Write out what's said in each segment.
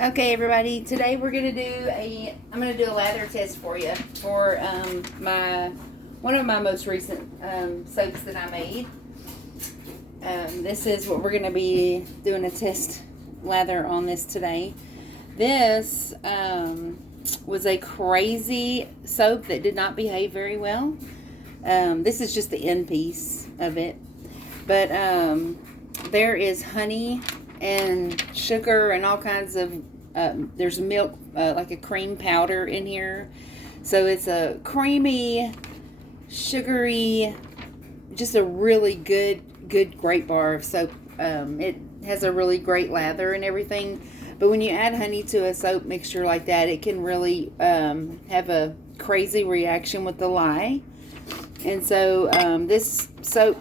Okay, everybody. Today we're gonna do I'm gonna do a lather test for you for one of my most recent soaps that I made. This is what we're gonna be doing a test lather on this today. This was a crazy soap that did not behave very well. This is just the end piece of it, but there is honey and sugar and all kinds of there's milk, like a cream powder in here, so it's a creamy, sugary, just a really good great bar of soap. It has a really great lather and everything, but when you add honey to a soap mixture like that, it can really have a crazy reaction with the lye. And so this soap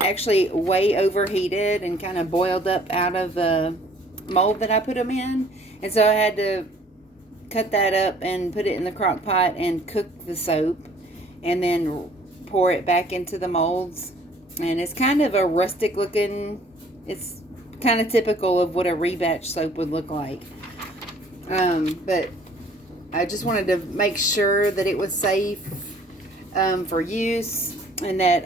actually way overheated and kind of boiled up out of the mold that I put them in, and so I had to cut that up and put it in the crock pot and cook the soap and then pour it back into the molds. And it's kind of a rustic looking, it's kind of typical of what a rebatch soap would look like, but I just wanted to make sure that it was safe for use, and that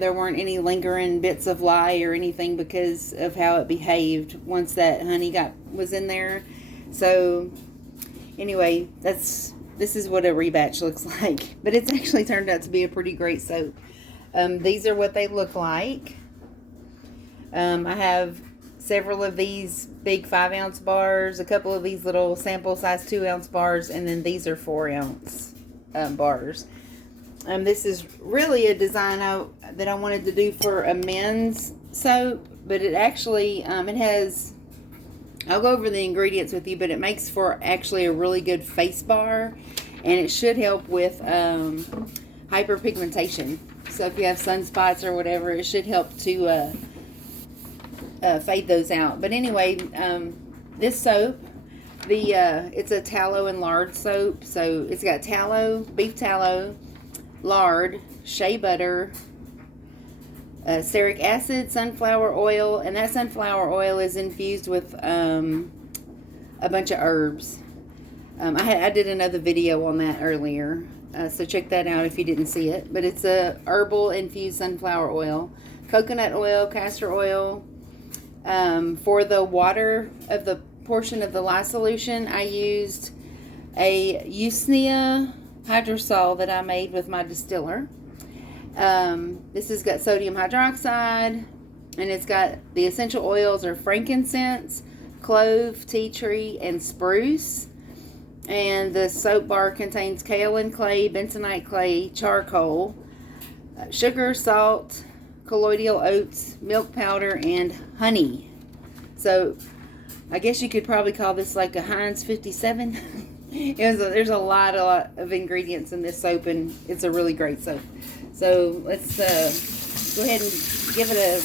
there weren't any lingering bits of lye or anything because of how it behaved once that honey was in there. So anyway, this is what a rebatch looks like, but it's actually turned out to be a pretty great soap. These are what they look like. I have several of these big 5-ounce bars, a couple of these little sample size 2-ounce bars, and then these are 4-ounce bars. This is really a design that I wanted to do for a men's soap, but it actually, it has, I'll go over the ingredients with you, but it makes for actually a really good face bar, and it should help with hyperpigmentation. So if you have sunspots or whatever, it should help to fade those out. But anyway, this soap, it's a tallow and lard soap, so it's got tallow, beef tallow, lard, shea butter, stearic acid, sunflower oil, and that sunflower oil is infused with a bunch of herbs. I did another video on that earlier, so check that out if you didn't see it. But it's a herbal infused sunflower oil, coconut oil, castor oil. For the water of the portion of the lye solution, I used a Usnea hydrosol that I made with my distiller. This has got sodium hydroxide, and it's got the essential oils are frankincense, clove, tea tree, and spruce. And the soap bar contains kaolin clay, bentonite clay, charcoal, sugar, salt, colloidal oats, milk powder, and honey. So I guess you could probably call this like a Heinz 57. There's a lot of ingredients in this soap, and it's a really great soap. So let's go ahead and give it a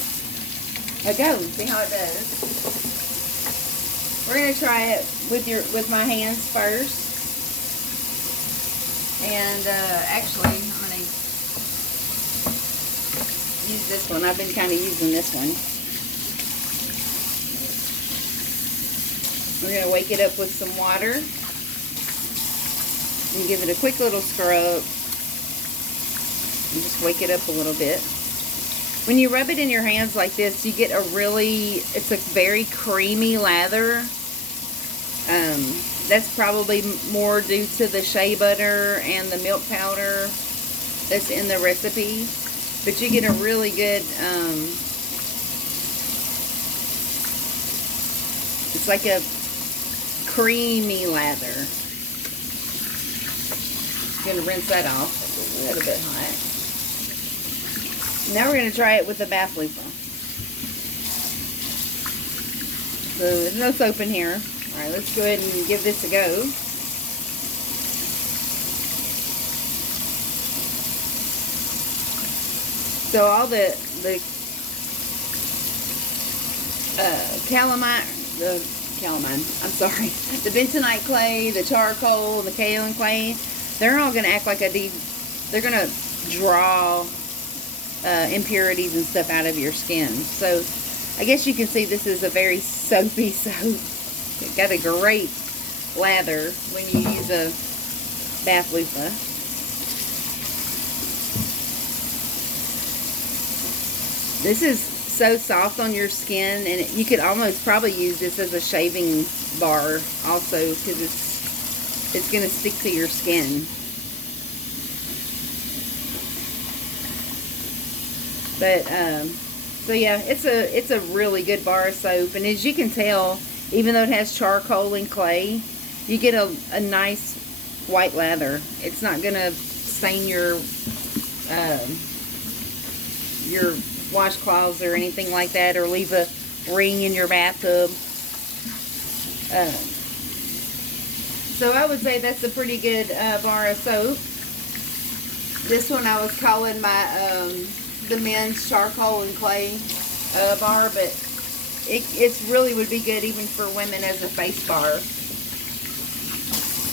go and see how it does. We're going to try it with my hands first. And actually, I'm going to use this one. I've been kind of using this one. We're going to wake it up with some water and give it a quick little scrub and just wake it up a little bit. When you rub it in your hands like this, you get it's a very creamy lather. That's probably more due to the shea butter and the milk powder that's in the recipe, but you get a really good, it's like a creamy lather. I'm going to rinse that off. It's a little bit hot. Now we're going to try it with the bath loofah. So there's no soap in here. Alright, let's go ahead and give this a go. So all the Calamine, I'm sorry, the bentonite clay, the charcoal, the kaolin clay, they're all going to act like they're going to draw impurities and stuff out of your skin. So I guess you can see this is a very soapy soap. It got a great lather when you use a bath loofah. This is so soft on your skin, and you could almost probably use this as a shaving bar also, because it's going to stick to your skin. But so yeah, it's a really good bar of soap, and as you can tell, even though it has charcoal and clay, you get a nice white lather. It's not going to stain your washcloths or anything like that, or leave a ring in your bathtub. So I would say that's a pretty good bar of soap. This one I was calling my the men's charcoal and clay bar, but it really would be good even for women as a face bar.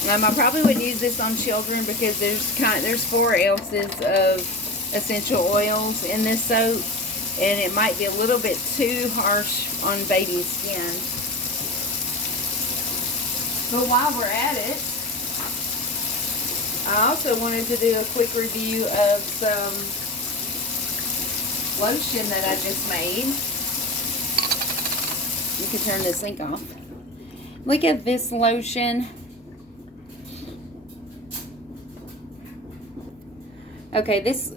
I probably wouldn't use this on children because there's 4 ounces of essential oils in this soap, and it might be a little bit too harsh on baby skin. But while we're at it, I also wanted to do a quick review of some lotion that I just made. You can turn the sink off. Look at this lotion. Okay, this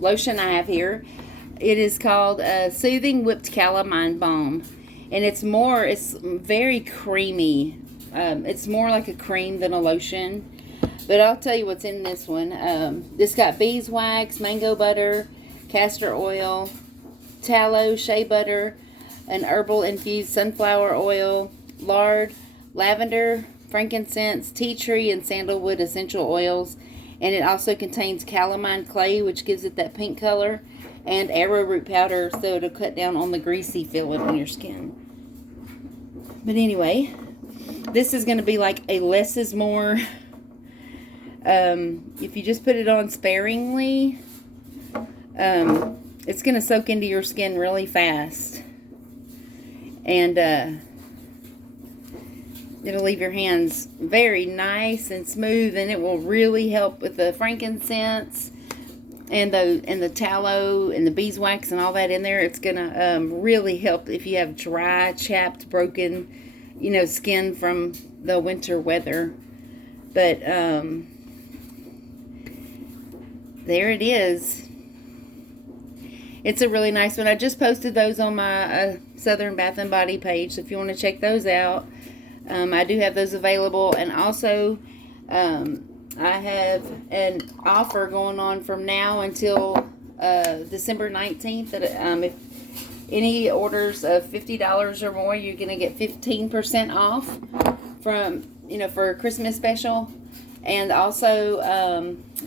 lotion I have here, it is called Soothing Whipped Calamine Balm, and it's very creamy. It's more like a cream than a lotion. But I'll tell you what's in this one. This got beeswax, mango butter, castor oil, tallow, shea butter, an herbal infused sunflower oil, lard, lavender, frankincense, tea tree, and sandalwood essential oils. And it also contains calamine clay, which gives it that pink color, and arrowroot powder, so it'll cut down on the greasy feeling on your skin. But anyway, this is going to be like a less is more. If you just put it on sparingly, it's going to soak into your skin really fast. And it'll leave your hands very nice and smooth, and it will really help with the frankincense and the tallow and the beeswax and all that in there. It's gonna really help if you have dry, chapped, broken, skin from the winter weather. But there it is. It's a really nice one. I just posted those on my Southern Bath and Body page, so if you want to check those out. I do have those available, and also I have an offer going on from now until December 19th. That if any orders of $50 or more, you're going to get 15% off from for a Christmas special. And also,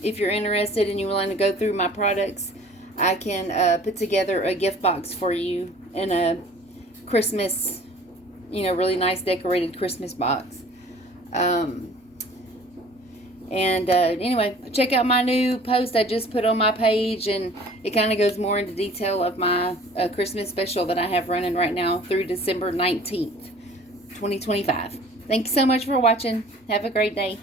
if you're interested and you're willing to go through my products, I can put together a gift box for you in a Christmas, really nice decorated Christmas box. Anyway, check out my new post I just put on my page, and it kind of goes more into detail of my Christmas special that I have running right now through December 19th, 2025. Thank you so much for watching. Have a great day.